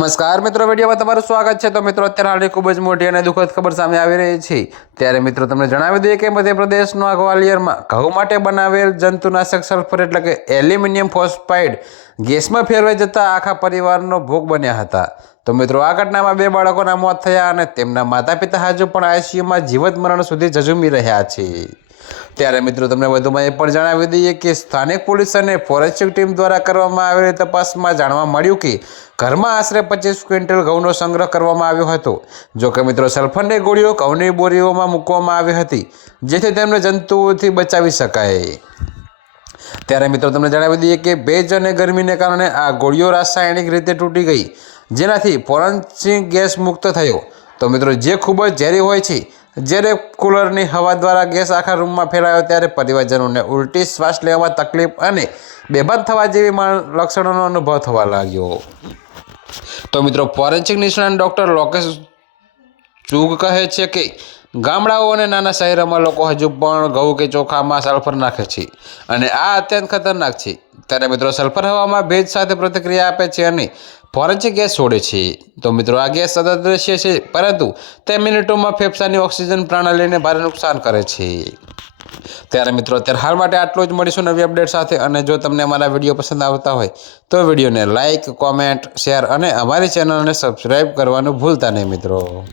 નમસ્કાર મિત્રો, વિડીયોમાં તમારું સ્વાગત છે। તો મિત્રો, અત્યારે હાલ ખૂબ જ મોટી અને દુઃખદ ખબર સામે આવી રહી છે। ત્યારે મિત્રો તમને જણાવી દઈએ કે મધ્યપ્રદેશના ગ્વાલિયરમાં ઘઉં માટે બનાવેલ જંતુનાશક સલ્ફર એટલે કે એલ્યુમિનિયમ ફોસ્ફાઇડ ગેસમાં ફેરવાઈ જતા આખા પરિવારનો ભોગ બન્યા હતા। તો મિત્રો, આ ઘટનામાં 2 બાળકોના મોત થયા અને તેમના માતા પિતા હજુ પણ આઈસીયુમાં જીવત મરણ સુધી ઝઝૂમી રહ્યા છે। ત્યારે મિત્રો, તમને વધુમાં એ પણ જણાવી દઈએ કે સ્થાનિક પોલીસ અને ફોરેન્સિક ટીમ દ્વારા કરવામાં આવેલી તપાસમાં જાણવા મળ્યું કે ઘરમાં આશરે 25 ક્વિન્ટલ ઘઉંનો સંગ્રહ કરવામાં આવ્યો હતો। જો કે મિત્રો, સલ્ફરની ગોળીઓ ઘઉંની બોરીઓમાં મૂકવામાં આવી હતી જેથી તેમને જંતુઓથી બચાવી શકાય। ત્યારે મિત્રો, તમને જણાવી દઈએ કે ભેજ અને ગરમીને કારણે આ ગોળીઓ રાસાયણિક રીતે તૂટી ગઈ જેનાથી ફોરેન્સિક ગેસ મુક્ત થયો। તો મિત્રો, જે ખૂબ જ ઝેરી હોય છે। જ્યારે કુલરની હવા દ્વારા ગેસ આખા રૂમમાં ફેલાયો ત્યારે પરિવારજનોને ઉલટી, શ્વાસ લેવામાં તકલીફ અને બેભાન થવા જેવી લક્ષણોનો અનુભવ થવા લાગ્યો। તો મિત્રો, ફોરેન્સિક નિષ્ણાત ડૉક્ટર લોકેશ ચુગ કહે છે કે ગામડાઓ અને નાના શહેરોમાં લોકો હજુ પણ ઘઉં કે ચોખામાં સલ્ફર નાખે છે અને આ અત્યંત ખતરનાક છે। ત્યારે મિત્રો, સલ્ફર હવામાં ભેજ સાથે પ્રતિક્રિયા આપે છે અને ફોરેન્સિક ગેસ છોડે છે। તો મિત્રો, આ ગેસ અદૃશ્ય છે પરંતુ તે મિનિટોમાં ફેફસાની ઓક્સિજન પ્રણાલીને ભારે નુકસાન કરે છે। ત્યારે મિત્રો, અત્યારે હાલ માટે આટલું જ। મળીશું નવી અપડેટ સાથે। અને જો તમને અમારા વિડીયો પસંદ આવતા હોય તો વિડીયોને લાઇક, કોમેન્ટ, શેર અને અમારી ચેનલને સબસ્ક્રાઈબ કરવાનું ભૂલતા નહીં મિત્રો।